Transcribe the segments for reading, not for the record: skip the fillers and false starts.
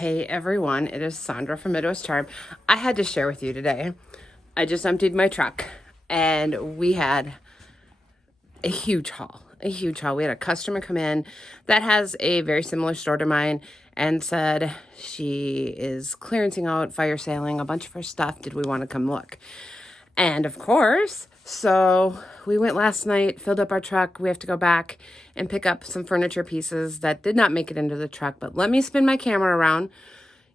Hey everyone, it is Sandra from Midwest Charm. I had to share with you today. I just emptied my truck and we had a huge haul. We had a customer come in that has a very similar store to mine and said she is clearancing out, fire sailing a bunch of her stuff. Did we want to come look? And of course, so we went last night, filled up our truck. We have to go back and pick up some furniture pieces that did not make it into the truck. But let me spin my camera around,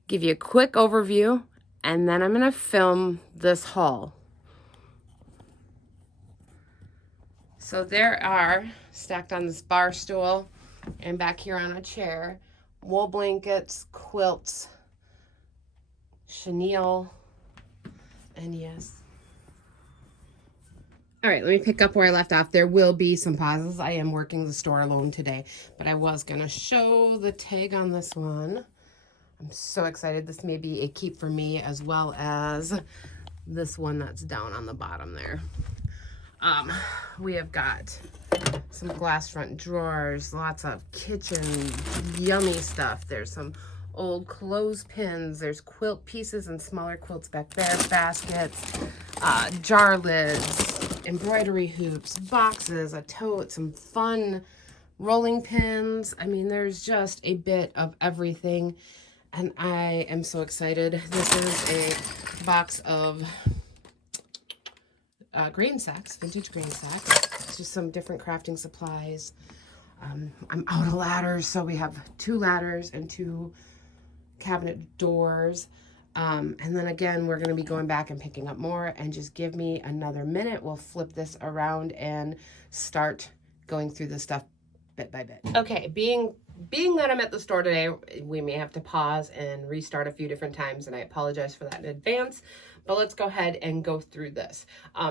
give you a quick overview, and then I'm going to film this haul. So there are, stacked on this bar stool and back here on a chair, wool blankets, quilts, chenille, and yes. All right, let me pick up where I left off. There will be some pauses. I am working the store alone today, but I was going to show the tag on this one. I'm so excited. This may be a keep for me, as well as this one that's down on the bottom there. We have got some glass front drawers, lots of kitchen yummy stuff. There's some old clothespins. There's quilt pieces and smaller quilts back there, baskets, jar lids, embroidery hoops, boxes, a tote, some fun rolling pins. I mean, there's just a bit of everything, and I am so excited. This is a box of grain sacks, vintage grain sacks. It's just some different crafting supplies. I'm out of ladders, so we have 2 ladders and 2 cabinet doors. And then again, we're going to be going back and picking up more, and just give me another minute. We'll flip this around and start going through the stuff bit by bit. Okay, being that I'm at the store today, we may have to pause and restart a few different times, and I apologize for that in advance, but let's go ahead and go through this.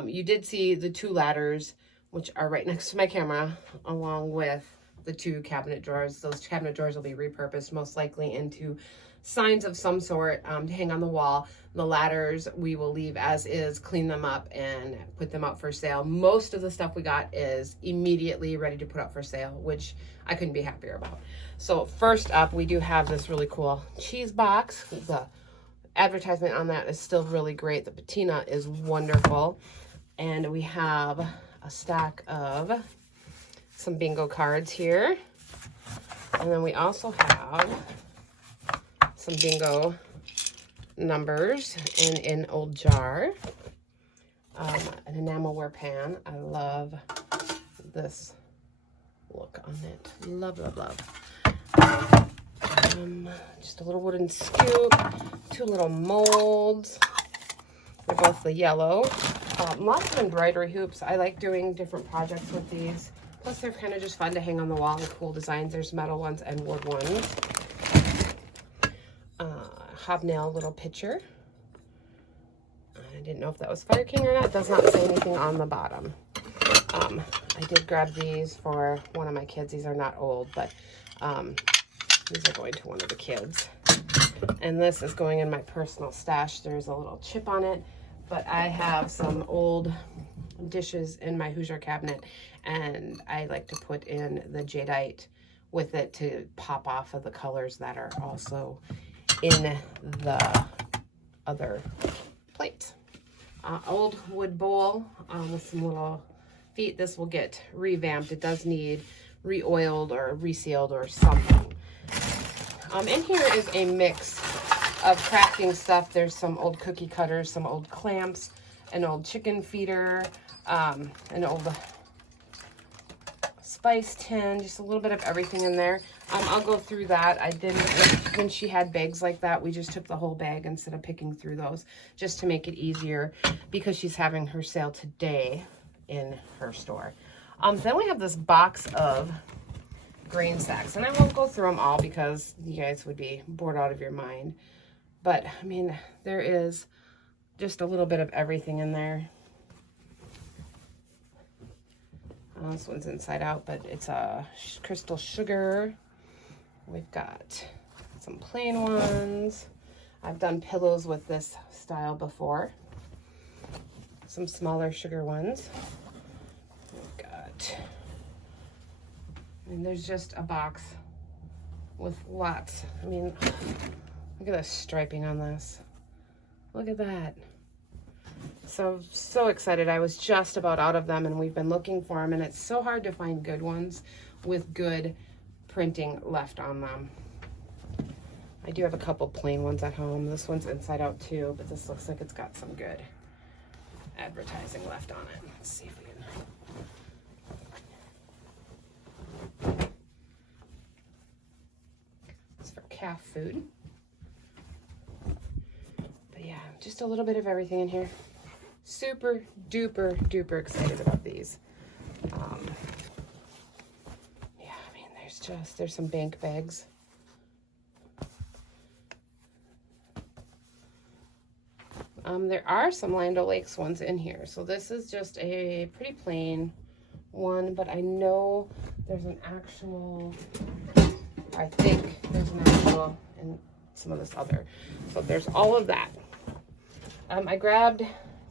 You did see the 2 ladders, which are right next to my camera, along with the 2 cabinet drawers. Those cabinet drawers will be repurposed most likely into signs of some sort to hang on the wall. The ladders we will leave as is, clean them up, and put them up for sale. Most of the stuff we got is immediately ready to put up for sale, which I couldn't be happier about. So first up, we do have this really cool cheese box. The advertisement on that is still really great. The patina is wonderful. And we have a stack of some bingo cards here. And then we also have some bingo numbers in an old jar. An enamelware pan. I love this look on it. Love, love, love. Just a little wooden scoop, 2 little molds. They're both the yellow. Lots of embroidery hoops. I like doing different projects with these. Plus, they're kind of just fun to hang on the wall with cool designs. There's metal ones and wood ones. Hobnail little pitcher. I didn't know if that was Fire King or not. It does not say anything on the bottom. I did grab these for one of my kids. These are not old, but these are going to one of the kids. And this is going in my personal stash. There's a little chip on it, but I have some old dishes in my Hoosier cabinet, and I like to put in the jadeite with it to pop off of the colors that are also in the other plate. Old wood bowl with some little feet. This will get revamped. It does need re-oiled or resealed or something. In here is a mix of crafting stuff. There's some old cookie cutters, some old clamps, an old chicken feeder, an old spice tin, just a little bit of everything in there. I'll go through that. I didn't, when she had bags like that, we just took the whole bag instead of picking through those, just to make it easier, because she's having her sale today in her store. Then we have this box of grain sacks, and I won't go through them all because you guys would be bored out of your mind. But I mean, there is just a little bit of everything in there. This one's inside out, but it's a crystal sugar. We've got some plain ones. I've done pillows with this style before. Some smaller sugar ones. We've got, and there's just a box with lots. I mean, Look at the striping on this. Look at that. So excited. I was just about out of them and we've been looking for them, and it's so hard to find good ones with good printing left on them. I do have a couple plain ones at home. This one's inside out too, but this looks like it's got some good advertising left on it. Let's see if we can. It's for calf food. But yeah, just a little bit of everything in here. Super duper duper excited about these. Yeah, I mean, there's some bank bags. There are some Land O'Lakes ones in here. So this is just a pretty plain one, but I know there's an actual, I think there's an actual in some of this other. So there's all of that. I grabbed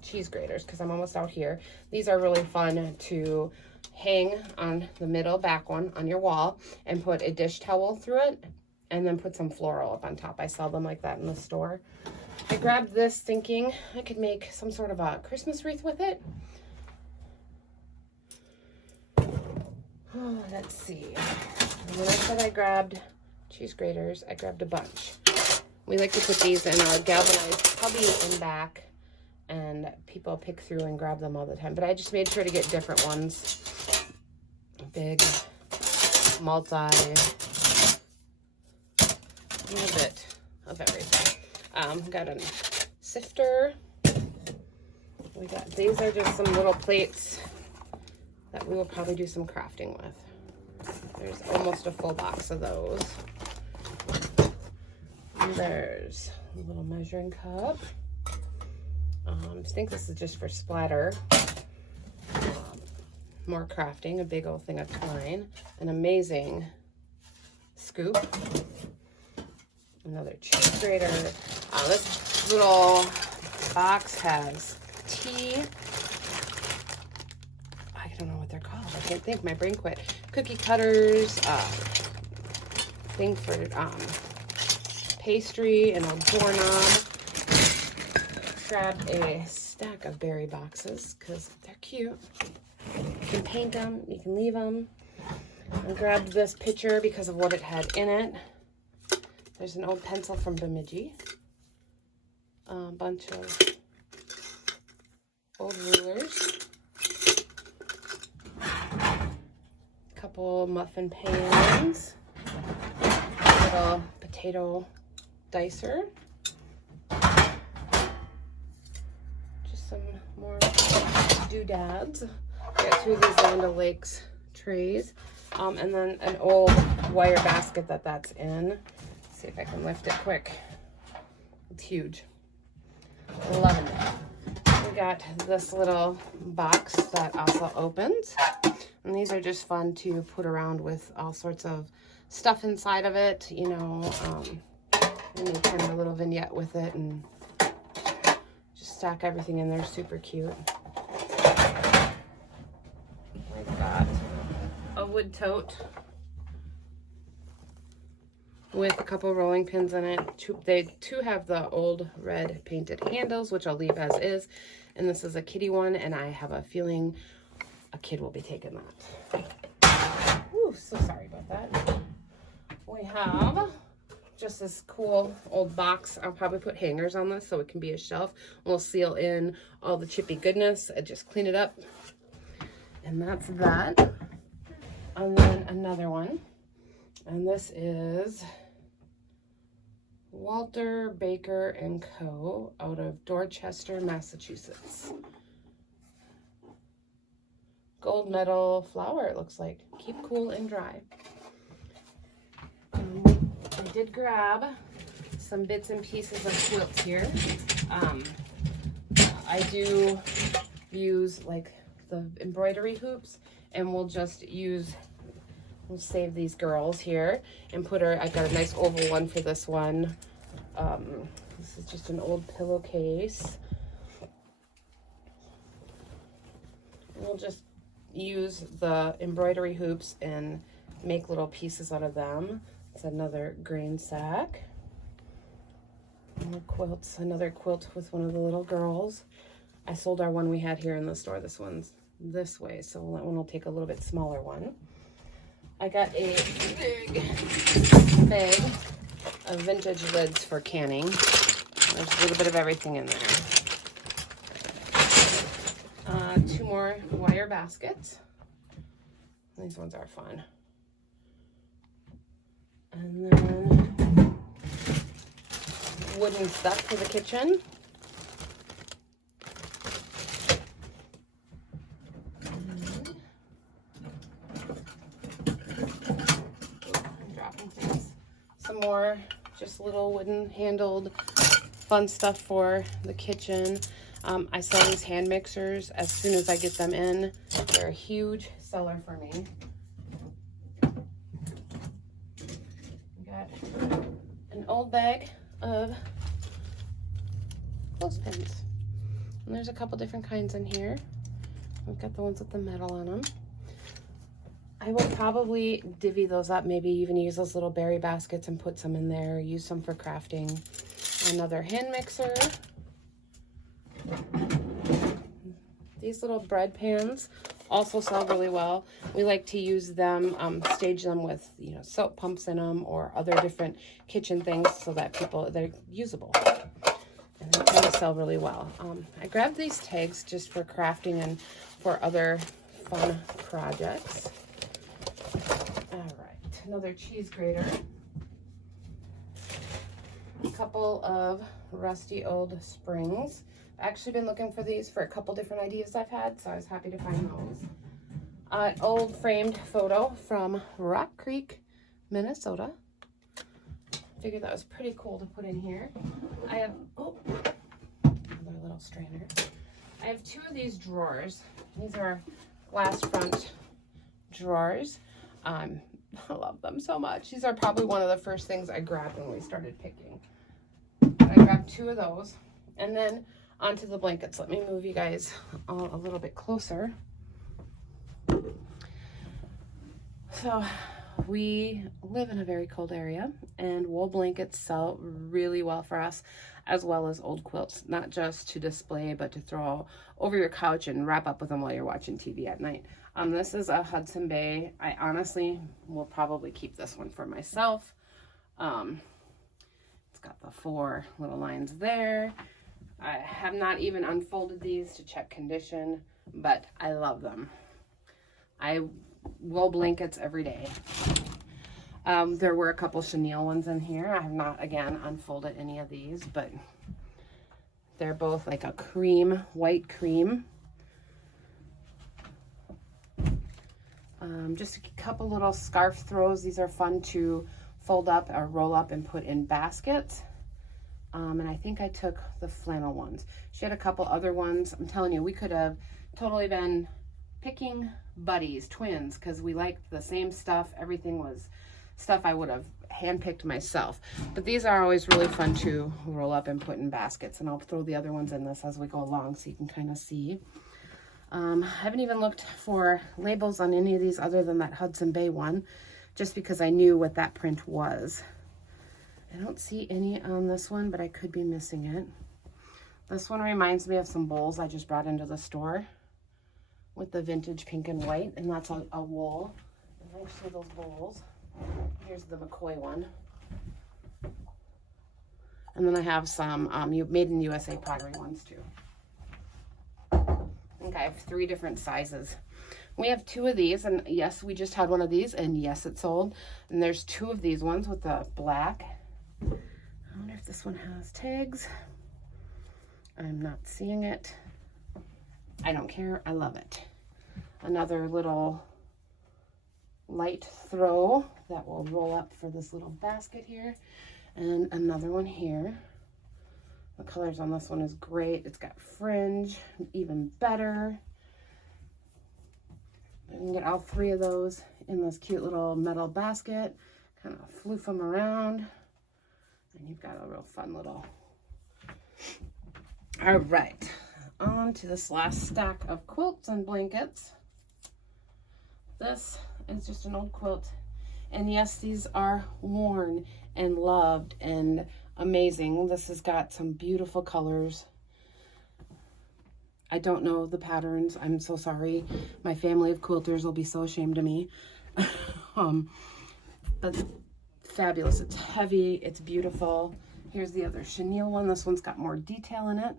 cheese graters because I'm almost out here. These are really fun to hang on the middle back one on your wall and put a dish towel through it and then put some floral up on top. I sell them like that in the store. I grabbed this thinking I could make some sort of a Christmas wreath with it. Oh, let's see. And when I said I grabbed cheese graters, I grabbed a bunch. We like to put these in our galvanized cubby in back, and people pick through and grab them all the time. But I just made sure to get different ones. Big, multi, a little bit of everything. Got a sifter. These are just some little plates that we will probably do some crafting with. There's almost a full box of those. And there's a little measuring cup. I think this is just for splatter. More crafting, a big old thing of twine. An amazing scoop. Another cheese grater. This little box has tea. I don't know what they're called. I can't think. My brain quit. Cookie cutters. Thing for pastry. An old doorknob. Grabbed a stack of berry boxes because they're cute. You can paint them. You can leave them. I grabbed this pitcher because of what it had in it. There's an old pencil from Bemidji. A bunch of old rulers. A couple muffin pans. A little potato dicer. Just some more doodads. I got 2 of these Land O'Lakes trays. And then an old wire basket that's in. See if I can lift it quick. It's huge. Loving it. We got this little box that also opens. And these are just fun to put around with all sorts of stuff inside of it. You know, and make kind of a little vignette with it and just stack everything in there. Super cute. I've got a wood tote with a couple rolling pins in it. They have the old red painted handles, which I'll leave as is. And this is a kitty one, and I have a feeling a kid will be taking that. Ooh, so sorry about that. We have just this cool old box. I'll probably put hangers on this so it can be a shelf. We'll seal in all the chippy goodness and just clean it up. And that's that. And then another one. And this is Walter Baker and Co. out of Dorchester, Massachusetts. Gold medal flower, it looks like. Keep cool and dry. I did grab some bits and pieces of quilts here. I do use like the embroidery hoops, and we'll just use, we'll save these girls here and put her, I've got a nice oval one for this one. This is just an old pillowcase. We'll just use the embroidery hoops and make little pieces out of them. It's another grain sack. More quilts, another quilt with one of the little girls. I sold our one we had here in the store. This one's this way, so that one will take a little bit smaller one. I got a big bag of vintage lids for canning. There's a little bit of everything in there. 2 more wire baskets. These ones are fun. And then wooden stuff for the kitchen. I'm dropping things. Some more just little wooden handled fun stuff for the kitchen. I sell these hand mixers as soon as I get them in. They're a huge seller for me. Got an old bag of clothespins. And there's a couple different kinds in here. We've got the ones with the metal on them. I will probably divvy those up, maybe even use those little berry baskets and put some in there, use some for crafting. Another hand mixer. These little bread pans also sell really well. We like to use them, stage them with, you know, soap pumps in them or other different kitchen things so that they're usable. And they kind of sell really well. I grabbed these tags just for crafting and for other fun projects. All right, another cheese grater. A couple of rusty old springs. I've actually been looking for these for a couple different ideas I've had, so I was happy to find those. An old framed photo from Rock Creek, Minnesota. Figured that was pretty cool to put in here. I have, another little strainer. I have 2 of these drawers. These are glass front drawers. I love them so much. These are probably one of the first things I grabbed when we started picking. I grabbed 2 of those, and then onto the blankets. Let me move you guys all a little bit closer. So we live in a very cold area, and wool blankets sell really well for us, as well as old quilts, not just to display, but to throw over your couch and wrap up with them while you're watching TV at night. This is a Hudson Bay. I honestly will probably keep this one for myself. It's got the 4 little lines there. I have not even unfolded these to check condition, but I love them. I wool blankets every day. There were a couple chenille ones in here. I have not, again, unfolded any of these, but they're both like a cream, white cream. Just a couple little scarf throws. These are fun to fold up or roll up and put in baskets. And I think I took the flannel ones. She had a couple other ones. I'm telling you, we could have totally been picking buddies, twins, because we liked the same stuff. Everything was stuff I would have handpicked myself. But these are always really fun to roll up and put in baskets. And I'll throw the other ones in this as we go along so you can kind of see. I haven't even looked for labels on any of these other than that Hudson Bay one, just because I knew what that print was. I don't see any on this one, but I could be missing it. This one reminds me of some bowls I just brought into the store with the vintage pink and white, and that's a wool. And actually those bowls. Here's the McCoy one. And then I have some made in USA pottery ones too. I think I have 3 different sizes. We have 2 of these, and yes, we just had one of these, and yes, it sold. And there's 2 of these ones with the black. I wonder if this one has tags. I'm not seeing it. I don't care. I love it. Another little light throw that will roll up for this little basket here. And another one here. The colors on this one is great. It's got fringe, even better. You can get all 3 of those in this cute little metal basket. Kind of floof them around. And you've got a real fun little... All right, on to this last stack of quilts and blankets. This is just an old quilt. And yes, these are worn and loved, and amazing. This has got some beautiful colors. I don't know the patterns. I'm so sorry. My family of quilters will be so ashamed of me. But fabulous. It's heavy. It's beautiful. Here's the other chenille one. This one's got more detail in it.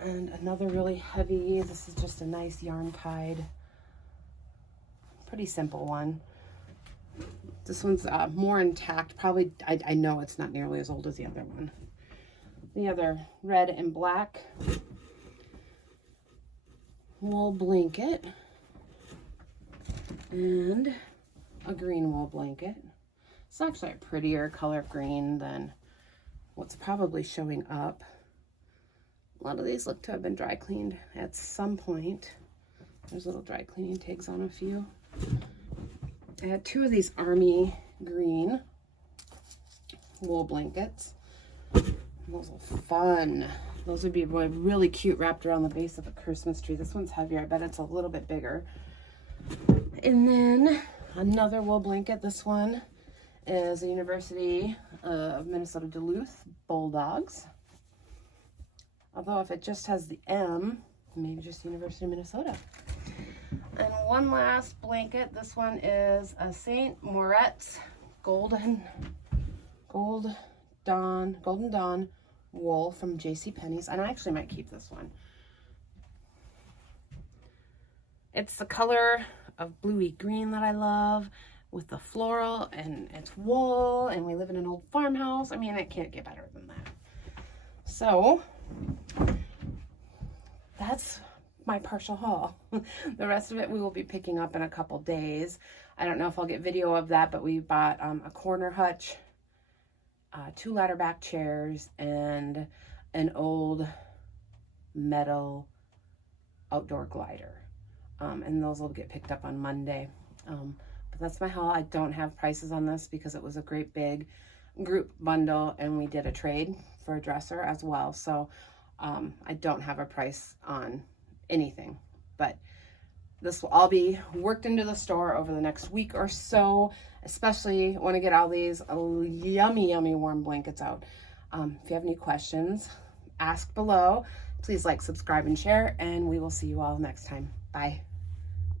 And another really heavy. This is just a nice yarn tied. Pretty simple one. This one's more intact. Probably, I know it's not nearly as old as the other one. The other red and black wool blanket and a green wool blanket. It's actually a prettier color green than what's probably showing up. A lot of these look to have been dry cleaned at some point. There's little dry cleaning tags on a few. I had 2 of these army green wool blankets. Those are fun. Those would be really cute wrapped around the base of a Christmas tree. This one's heavier. I bet it's a little bit bigger. And then another wool blanket. This one is the University of Minnesota Duluth Bulldogs. Although if it just has the M, maybe just University of Minnesota. And one last blanket. This one is a St. Moritz Golden Dawn wool from JCPenney's, and I actually might keep this one. It's the color of bluey green that I love with the floral, and it's wool, and we live in an old farmhouse. I mean, it can't get better than that. So that's my partial haul. The rest of it we will be picking up in a couple days. I don't know if I'll get video of that, but we bought a corner hutch, 2 ladder back chairs, and an old metal outdoor glider. And those will get picked up on Monday. But that's my haul. I don't have prices on this because it was a great big group bundle, and we did a trade for a dresser as well. So I don't have a price on anything, but this will all be worked into the store over the next week or so, especially when I get all these yummy warm blankets out. If you have any questions, ask below. Please like, subscribe, and share, and we will see you all next time. Bye.